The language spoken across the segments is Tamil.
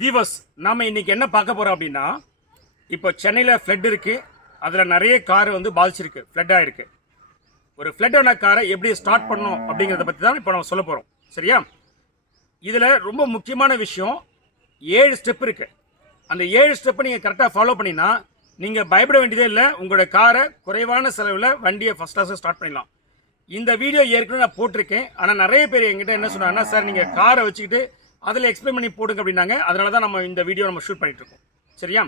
வீவர்ஸ் நாம இன்னைக்கு என்ன பார்க்க போறோம் அப்படின்னா, இப்போ சென்னையில் ஃப்ளட் இருக்கு. அதில் நிறைய கார் வந்து பாதிச்சிருக்கு, ஃப்ளட் ஆயிருக்கு. ஒரு ஃப்ளட் ஆன காரை எப்படி ஸ்டார்ட் பண்ணணும் அப்படிங்கிறத பற்றி தான் இப்போ நம்ம சொல்ல போகிறோம். சரியா? இதில் ரொம்ப முக்கியமான விஷயம் 7 ஸ்டெப் இருக்கு. அந்த 7 ஸ்டெப்பை நீங்கள் கரெக்டாக ஃபாலோ பண்ணினா நீங்கள் பயப்பட வேண்டியதே இல்லை. உங்களோட காரை குறைவான செலவில் வண்டியை ஃபஸ்ட் கிளாஸாக ஸ்டார்ட் பண்ணிடலாம். இந்த வீடியோ ஏற்கனவே நான் போட்டிருக்கேன். ஆனால் நிறைய பேர் என்கிட்ட என்ன சொன்னாங்கன்னா, சார் நீங்கள் காரை வச்சுக்கிட்டு அதில் எக்ஸ்பிளைன் பண்ணி போடுங்க அப்படின்னாங்க. அதனால தான் நம்ம இந்த வீடியோ நம்ம ஷூட் பண்ணிட்டு இருக்கோம். சரியா?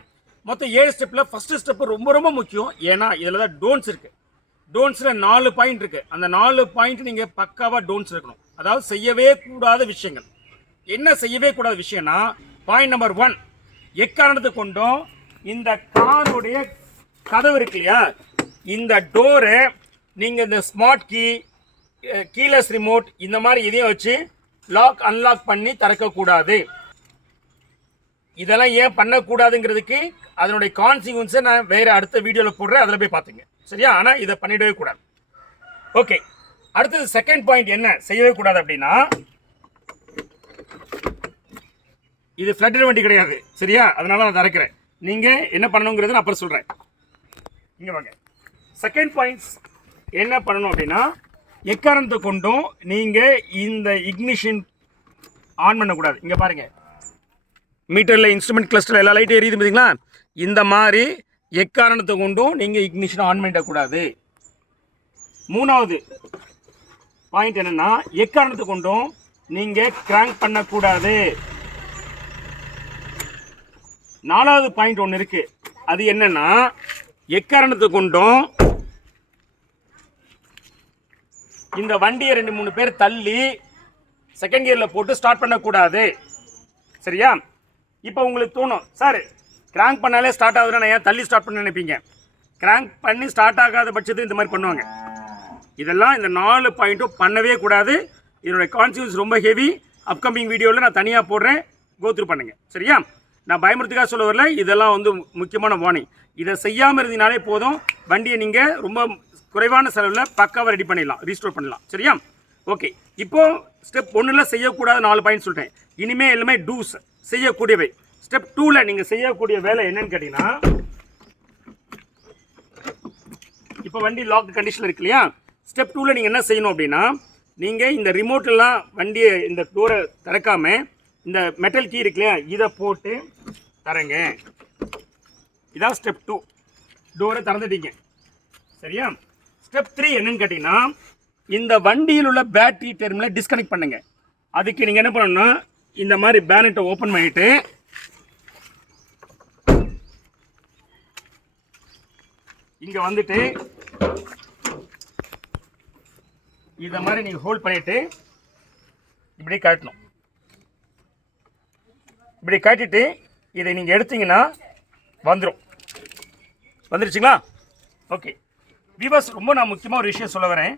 மொத்தம் 7 ஸ்டெப்பில் ஃபஸ்ட்டு ஸ்டெப்பு ரொம்ப ரொம்ப முக்கியம். ஏன்னா இதில் தான் டோன்ட்ஸ் இருக்குது. டோன்ட்ஸில் 4 பாயிண்ட் இருக்குது. அந்த 4 பாயிண்ட் நீங்கள் பக்காவாக டோன்ட்ஸ் இருக்கணும். அதாவது செய்யவே கூடாத விஷயங்கள். என்ன செய்யவே கூடாத விஷயம்னா, பாயிண்ட் நம்பர் 1, எக்காரணத்தை கொண்டும் இந்த காருடைய கதவு இருக்கு இல்லையா, இந்த டோரை நீங்கள் இந்த ஸ்மார்ட் கீலெஸ் ரிமோட் இந்த மாதிரி இதையும் வச்சு லாக் அன்லாக் பண்ணி திறக்கக்கூடாது. இதெல்லாம் ஏன் பண்ணக்கூடாதுங்கிறதுக்கு அதனுடைய கான்சிக்வன்ஸை நான் வேறு அடுத்த வீடியோவில் போடுறேன், அதில் போய் பார்த்துங்க. சரியா? ஆனால் இதை பண்ணிடவே கூடாது. ஓகே, அடுத்தது செகண்ட் பாயிண்ட் என்ன செய்யவே கூடாது அப்படின்னா, இது ஃப்ளட் வண்டி கிடையாது. சரியா? அதனால நான் திறக்கிறேன். நீங்கள் என்ன பண்ணணுங்கிறத நான் அப்புறம் சொல்கிறேன். இங்கே வாங்க. செகண்ட் பாயிண்ட்ஸ் என்ன பண்ணணும் அப்படின்னா, எக்காரணத்தை கொண்டும் நீங்கள் இந்த இக்னிஷன் ஆன் பண்ணக்கூடாது. இங்கே பாருங்கள், மீட்டரில் இன்ஸ்ட்ருமெண்ட் கிளஸ்டரில் எல்லா லைட்டும் எரியுது பார்த்தீங்களா? இந்த மாதிரி எக்காரணத்தை கொண்டும் நீங்கள் இக்னிஷன் ஆன் பண்ணிடக்கூடாது. 3வது பாயிண்ட் என்னென்னா, எக்காரணத்தை கொண்டும் நீங்கள் கிராங்க் பண்ணக்கூடாது. 4வது பாயிண்ட் ஒன்று இருக்குது. அது என்னென்னா, எக்காரணத்தை கொண்டும் இந்த வண்டியை 2-3 பேர் தள்ளி செகண்ட் கியரில் போட்டு ஸ்டார்ட் பண்ணக்கூடாது. சரியா? இப்போ உங்களுக்கு தோணும், சார் கிராங்க் பண்ணாலே ஸ்டார்ட் ஆகுதுன்னா ஏன் தள்ளி ஸ்டார்ட் பண்ண நினைப்பீங்க. கிராங்க் பண்ணி ஸ்டார்ட் ஆகாத பட்சத்துக்கு இந்த மாதிரி பண்ணுவாங்க. இதெல்லாம் இந்த 4 பாயிண்ட்டும் பண்ணவே கூடாது. இதனுடைய கான்சிக்வன்ஸ் ரொம்ப ஹெவி. அப்கமிங் வீடியோவில் நான் தனியாக போடுறேன், கோத்ரூ பண்ணுங்கள். சரியா? நான் பயமுறுத்துக்காக சொல்ல வரல, இதெல்லாம் வந்து முக்கியமான வார்னிங். இதை செய்யாமல் இருந்தீங்கனாலே போதும், வண்டியை நீங்கள் ரொம்ப குறைவான செலவில் பக்காவாக ரெடி பண்ணிடலாம், ரீஸ்டோர் பண்ணலாம். சரியா? ஓகே, இப்போது ஸ்டெப் 1ல் செய்யக்கூடாத 4 பாயிண்ட் சொல்லிட்டேன். இனிமேல் எல்லாமே டூஸ், செய்யக்கூடியவை. ஸ்டெப் 2ல் நீங்கள் செய்யக்கூடிய வேலை என்னன்னு கேட்டிங்கன்னா, இப்போ வண்டி லாக் கண்டிஷனில் இருக்கு இல்லையா? ஸ்டெப் 2ல் நீங்கள் என்ன செய்யணும் அப்படின்னா, நீங்கள் இந்த ரிமோட்டெல்லாம் வண்டியை இந்த டோரை திறக்காமல் இந்த மெட்டல் கீ இருக்கு இல்லையா, இதை போட்டு தரங்க. இதான் ஸ்டெப் 2. டோரை திறந்துட்டீங்க. சரியா? ஸ்டெப் 3 என்னன்னு கேட்டிங்கன்னா, இந்த வண்டியில் உள்ள பேட்டரி டெர்மினலை டிஸ்கனெக்ட் பண்ணுங்க. அதுக்கு நீங்கள் என்ன பண்ணணும்னா, இந்த மாதிரி பேனட்டை ஓப்பன் பண்ணிவிட்டு இங்கே வந்துட்டு இதை மாதிரி நீங்கள் ஹோல்ட் பண்ணிவிட்டு இப்படி கட்டணும். இப்படி கட்டிட்டு இதை நீங்கள் எடுத்தீங்கன்னா வந்துருச்சுங்களா? ஓகே வீவர்ஸ், ரொம்ப நான் முக்கியமாக ஒரு விஷயம் சொல்ல வரேன்.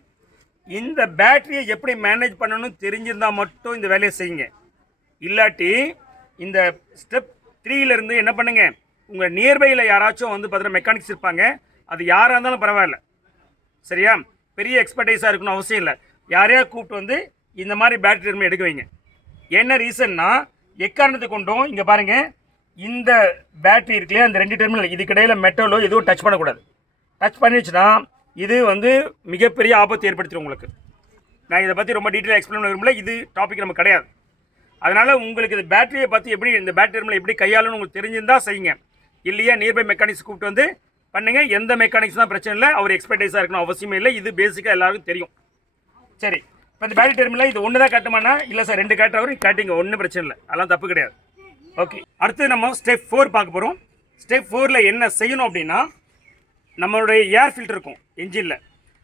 இந்த பேட்டரியை எப்படி மேனேஜ் பண்ணணும்னு தெரிஞ்சிருந்தால் மட்டும் இந்த வேலையை செய்யுங்க. இல்லாட்டி இந்த ஸ்டெப் 3லேருந்து என்ன பண்ணுங்க, உங்கள் நியர்பையில் யாராச்சும் வந்து பார்த்தீங்கன்னா மெக்கானிக்ஸ் இருப்பாங்க. அது யாராக இருந்தாலும் பரவாயில்ல. சரியா? பெரிய எக்ஸ்பர்டைஸாக இருக்கணும் அவசியம் இல்லை. யாரையா கூப்பிட்டு வந்து இந்த மாதிரி பேட்டரி டெர்மினல் எடுக்க வைங்க. என்ன ரீசன்னா, எக்காரணத்தை கொண்டும் இங்கே பாருங்கள், இந்த பேட்டரி இருக்குல்லையா, அந்த 2 டெர்மினல் இதுக்கு இடையில் மெட்டலோ எதுவும் டச் பண்ணக்கூடாது. டச் பண்ணிடுச்சுன்னா இது வந்து மிகப்பெரிய ஆபத்து ஏற்படுத்திடும் உங்களுக்கு. நான் இதை பற்றி ரொம்ப டீட்டெயிலாக எக்ஸ்பிளைன் பண்ண விரும்பல, இது டாபிக் நம்ம கிடையாது. அதனால் உங்களுக்கு இந்த பேட்டரியை பற்றி எப்படி, இந்த பேட்டரி டெர்மினல் எப்படி கையாளணும்னு உங்களுக்கு தெரிஞ்சிருந்தால் செய்யுங்க. இல்லையா நியர்பை மெக்கானிக்ஸ் கூப்பிட்டு வந்து பண்ணுங்கள். எந்த மெக்கானிக்ஸ் தான் பிரச்சனை இல்லை, அவர் எக்ஸ்பர்டைஸாக இருக்கணும் அவசியமே இல்லை. இது பேசிக்காக எல்லாருக்கும் தெரியும். சரி, இப்போ இந்த பேட்டரி டெர்மினல் இது ஒன்று தான் கட்டுமானா, இல்லை சார் 2 கட்ட வரும் கட்டிங்க, ஒன்றும் பிரச்சனை இல்லை, அதெல்லாம் தப்பு கிடையாது. ஓகே, அடுத்து நம்ம ஸ்டெப் 4 பார்க்க போகிறோம். ஸ்டெப் 4ல் என்ன செய்யணும் அப்படின்னா, நம்மளுடைய ஏர் ஃபில்டர் இருக்கும் என்ஜினில்.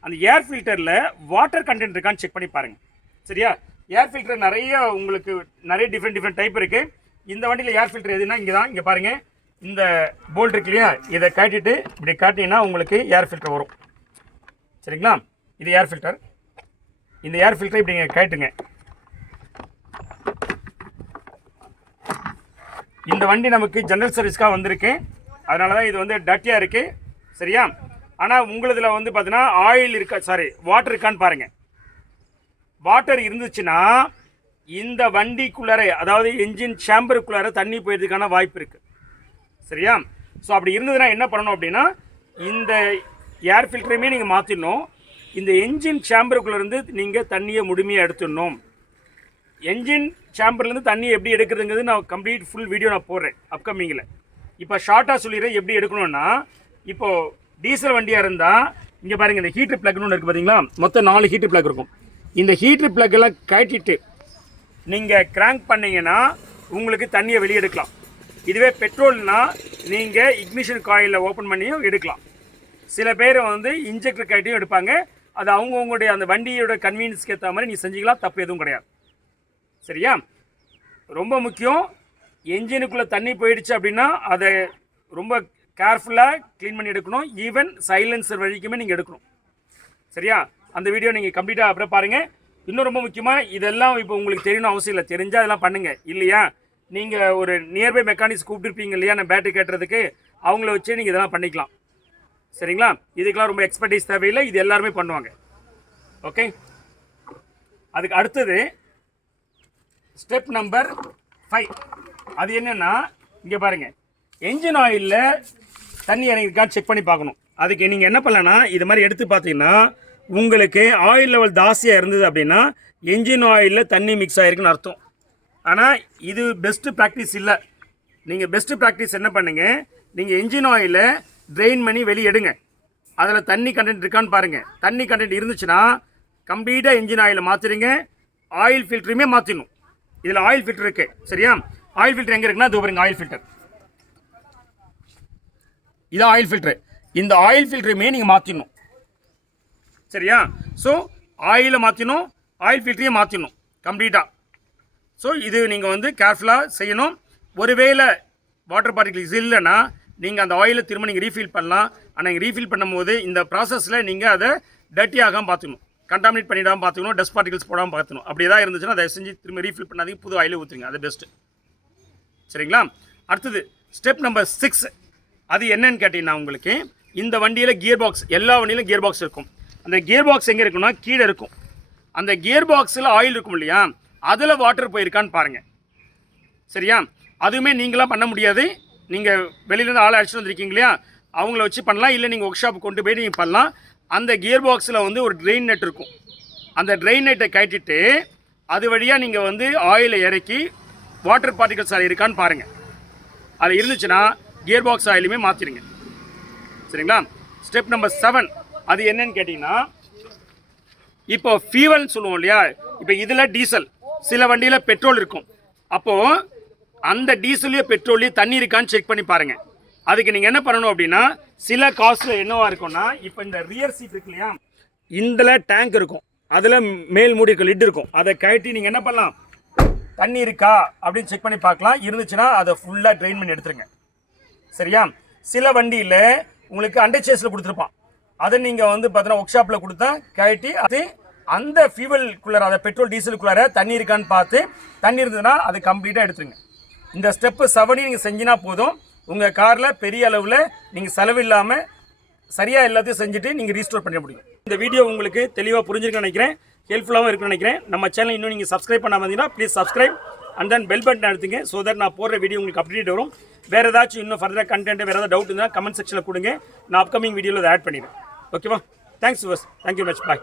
அந்த ஏர் ஃபில்டரில் வாட்டர் கண்டென்ட் இருக்கான்னு செக் பண்ணி பாருங்கள். சரியா? ஏர் ஃபில்டர் உங்களுக்கு நிறைய டிஃப்ரெண்ட் டைப் இருக்குது. இந்த வண்டியில் ஏர் ஃபில்டர் எதுனா இங்கே தான், இங்கே பாருங்கள், இந்த போல்ட் இருக்கு இல்லையா, இதை காட்டிட்டு இப்படி காட்டிங்கன்னா உங்களுக்கு ஏர் ஃபில்டர் வரும். சரிங்களா? இது ஏர் ஃபில்டர். இந்த ஏர் ஃபில்டரை இப்படி நீங்கள் காட்டுங்க. இந்த வண்டி நமக்கு ஜெனரல் சர்வீஸ்க்காக வந்திருக்கு, அதனால தான் இது வந்து டர்ட்டியாக இருக்குது. சரியா? ஆனால் உங்களதில் வந்து பார்த்தீங்கன்னா ஆயில் இருக்கா, சாரி வாட்டர் இருக்கான்னு பாருங்கள். வாட்டர் இருந்துச்சுன்னா இந்த வண்டிக்குள்ளார அதாவது என்ஜின் சேம்பருக்குள்ளார தண்ணி போயிடுறதுக்கான வாய்ப்பு இருக்குது. சரியா? ஸோ அப்படி இருந்ததுன்னா என்ன பண்ணணும் அப்படின்னா இந்த ஏர் ஃபில்டரையுமே நீங்கள் மாற்றிடணும். இந்த என்ஜின் சேம்பருக்குள்ளேருந்து நீங்கள் தண்ணியை முழுமையாக எடுத்துடணும். என்ஜின் சேம்பர்லேருந்து தண்ணி எப்படி எடுக்கிறதுங்கிறது நான் கம்ப்ளீட் ஃபுல் வீடியோ நான் போடுறேன் அப்கமிங்கில். இப்போ ஷார்ட்டாக சொல்லிடுறேன் எப்படி எடுக்கணும்னா, இப்போது டீசல் வண்டியாக இருந்தால் இங்கே பாருங்கள், இந்த ஹீட்ரு பிளக்னு ஒன்று இருக்குது பார்த்தீங்களா, மொத்தம் 4 ஹீட்ரு பிளக் இருக்கும். இந்த ஹீட்ரு பிளக்கெல்லாம் கட்டிட்டு நீங்கள் கிராங்க் பண்ணிங்கன்னா உங்களுக்கு தண்ணியை வெளியே எடுக்கலாம். இதுவே பெட்ரோல்னால் நீங்கள் இக்னிஷன் காயிலில் ஓப்பன் பண்ணியும் எடுக்கலாம். சில பேர் வந்து இன்ஜெக்டர் கட்டியும் எடுப்பாங்க. அது அவங்கவுங்களுடைய அந்த வண்டியோட கன்வீனியன்ஸ்க்கு ஏற்ற மாதிரி நீ செஞ்சுக்கலாம், தப்பு எதுவும் கிடையாது. சரியா? ரொம்ப முக்கியம், என்ஜினுக்குள்ளே தண்ணி போயிடுச்சு அப்படின்னா அதை ரொம்ப கேர்ஃபுல்லாக க்ளீன் பண்ணி எடுக்கணும். ஈவன் சைலன்சர் வழிக்குமே நீங்கள் எடுக்கணும். சரியா? அந்த வீடியோ நீங்கள் கம்ப்ளீட்டாக அப்புறம் பாருங்கள். இன்னும் ரொம்ப முக்கியமாக இதெல்லாம் இப்போ உங்களுக்கு தெரியணும் அவசியம் இல்லை, தெரிஞ்சால் அதெல்லாம் பண்ணுங்கள். இல்லையா நீங்கள் ஒரு நியர்பை மெக்கானிக்ஸ் கூப்பிட்டுருப்பீங்க இல்லையா நான் பேட்டரி கேட்டுறதுக்கு, அவங்கள வச்சு நீங்கள் இதெல்லாம் பண்ணிக்கலாம். சரிங்களா? இதுக்கெல்லாம் ரொம்ப எக்ஸ்பர்டைஸ் தேவையில்லை, இது எல்லாருமே பண்ணுவாங்க. ஓகே, அதுக்கு அடுத்தது ஸ்டெப் நம்பர் 5. அது என்னென்னா இங்கே பாருங்கள், என்ஜின் ஆயிலில் தண்ணி இறங்கிருக்கான்னு செக் பண்ணி பார்க்கணும். அதுக்கு நீங்கள் என்ன பண்ணலன்னா இது மாதிரி எடுத்து பார்த்தீங்கன்னா உங்களுக்கு ஆயில் லெவல் ஜாஸ்தியாக இருந்தது அப்படின்னா என்ஜின் ஆயிலில் தண்ணி மிக்ஸ் ஆகிருக்குன்னு அர்த்தம். ஆனால் இது பெஸ்ட்டு ப்ராக்டிஸ் இல்லை. நீங்கள் பெஸ்ட்டு ப்ராக்டிஸ் என்ன பண்ணுங்கள், நீங்கள் என்ஜின் ஆயிலை ட்ரெயின் பண்ணி வெளியே எடுங்க. அதில் தண்ணி கண்டென்ட் இருக்கான்னு பாருங்கள். தண்ணி கண்டென்ட் இருந்துச்சுன்னா கம்ப்ளீட்டாக என்ஜின் ஆயிலை மாற்றிடுங்க. ஆயில் ஃபில்டருமே மாற்றிடணும். இதில் ஆயில் ஃபில்டர் இருக்குது. சரியா? ஆயில் ஃபில்டர் எங்கே இருக்குன்னா இது பாருங்க, ஆயில் ஃபில்டர். இது ஆயில் ஃபில்டரு. இந்த ஆயில் ஃபில்டருமே நீங்கள் மாற்றிடணும். சரியா? ஸோ ஆயிலை மாற்றிடணும், ஆயில் ஃபில்டரையும் மாற்றிடணும் கம்ப்ளீட்டாக. ஸோ இது நீங்கள் வந்து கேர்ஃபுல்லாக செய்யணும். ஒருவேளை வாட்டர் பார்ட்டிகிள்ஸ் இல்லைன்னா நீங்கள் அந்த ஆயிலை திரும்ப நீங்கள் ரீஃபில் பண்ணலாம். ஆனால் நீங்கள் ரீஃபில் பண்ணும்போது இந்த ப்ராசஸில் நீங்கள் அதை டர்ட்டி ஆகாமல் பார்த்துக்கணும், கண்டாமினேட் பண்ணிடாமல் பார்த்துக்கணும், டஸ்ட் பார்ட்டிகல்ஸ் போடாமல் பார்த்துக்கணும். அப்படி ஏதாவது இருந்துச்சுன்னா அதை செஞ்சு திரும்ப ரீஃபில் பண்ணாதீங்க, புது ஆயிலே ஊற்றுங்க, அது பெஸ்ட்டு. சரிங்களா? அடுத்தது ஸ்டெப் நம்பர் 6. அது என்னன்னு கேட்டிங்கன்னா உங்களுக்கு இந்த வண்டியில் கியர் பாக்ஸ், எல்லா வண்டியிலும் கியர் பாக்ஸ் இருக்கும். அந்த கியர் பாக்ஸ் எங்கே இருக்குன்னா கீழே இருக்கும். அந்த கியர் பாக்ஸில் ஆயில் இருக்கும் இல்லையா, அதில் வாட்டர் போயிருக்கான்னு பாருங்கள். சரியா? அதுவுமே நீங்களாம் பண்ண முடியாது. நீங்கள் வெளியிலேருந்து ஆளை அடிச்சுட்டு வந்திருக்கீங்க இல்லையா, அவங்கள வச்சு பண்ணலாம். இல்லை நீங்கள் ஒர்க் ஷாப் கொண்டு போய் நீங்கள் பண்ணலாம். அந்த கியர் பாக்ஸில் வந்து ஒரு ட்ரெயின் நெட் இருக்கும். அந்த ட்ரெயின் நெட்டை கட்டிட்டு அது வழியாக நீங்கள் வந்து ஆயிலை இறக்கி வாட்டர் பார்ட்டிகல்ஸ் அதில் இருக்கான்னு பாருங்கள். அது இருந்துச்சுன்னா கியர் பாக்ஸ் ஆயிலுமே மாற்றிடுங்க. சரிங்களா? Step number 7. அது என்னன்னு கேட்டிங்கன்னா இப்போ ஃபியூவல்னு சொல்லுவோம் இல்லையா, இப்போ இதில் டீசல், சில வண்டியில் பெட்ரோல் இருக்கும். அப்போது அந்த டீசல்லையோ பெட்ரோல்லையோ தண்ணி இருக்கான்னு செக் பண்ணி பாருங்கள். அதுக்கு நீங்கள் என்ன பண்ணணும் அப்படின்னா சில காஸ்ட்டில் என்னவா இருக்கும்னா, இப்போ இந்த ரியர் சீட் இருக்கு இல்லையா, இதில் டேங்க் இருக்கும், அதில் மேல் மூடி லிட் இருக்கும். அதை கழட்டி நீங்கள் என்ன பண்ணலாம், தண்ணி இருக்கா அப்படின்னு செக் பண்ணி பார்க்கலாம். இருந்துச்சுன்னா அதை ஃபுல்லாக ட்ரெயின் பண்ணி எடுத்துருங்க. சரியா? சில வண்டியில் உங்களுக்கு அண்டர் சேஸில் கொடுத்துருப்பான், அதை நீங்கள் வந்து பார்த்தீங்கன்னா ஒர்க் ஷாப்பில் கொடுத்தா கழட்டி அது அந்த ஃபியூவல்குள்ளார, அதை பெட்ரோல் டீசலுக்குள்ளார தண்ணி இருக்கான்னு பார்த்து தண்ணி இருந்ததுன்னா அது கம்ப்ளீட்டாக எடுத்துருங்க. இந்த ஸ்டெப்பு 7 நீங்கள் செஞ்சினா போதும், உங்கள் காரில் பெரிய அளவில் நீங்கள் செலவு இல்லாமல் சரியாக எல்லாத்தையும் செஞ்சுட்டு நீங்கள் ரீஸ்டோர் பண்ண முடியும். இந்த வீடியோ உங்களுக்கு தெளிவாக புரிஞ்சிருக்குன்னு நினைக்கிறேன், ஹெல்ப்ஃபுல்லாகவும் இருக்குன்னு நினைக்கிறேன். நம்ம சேனல் இன்னும் நீங்கள் சப்ஸ்கிரைப் பண்ணாமல் இருந்தீங்கன்னா please subscribe and then bell button அழுத்துங்க. ஸோ தட் நான் போடுற வீடியோ உங்களுக்கு அப்டேட் வரும். வேறு ஏதாச்சும் இன்னும் ஃபர்தராக கண்டென்ட், வேறு ஏதாவது டவுட் இருந்தால் கமெண்ட் செக்ஷனில் கொடுங்க, நான் அப்கமிங் வீடியோவில் அதை ஆட் பண்ணிடுறேன். ஓகேவா? தேங்க்ஸ் யூவர்ஸ், தேங்க்யூ மச், பாய்.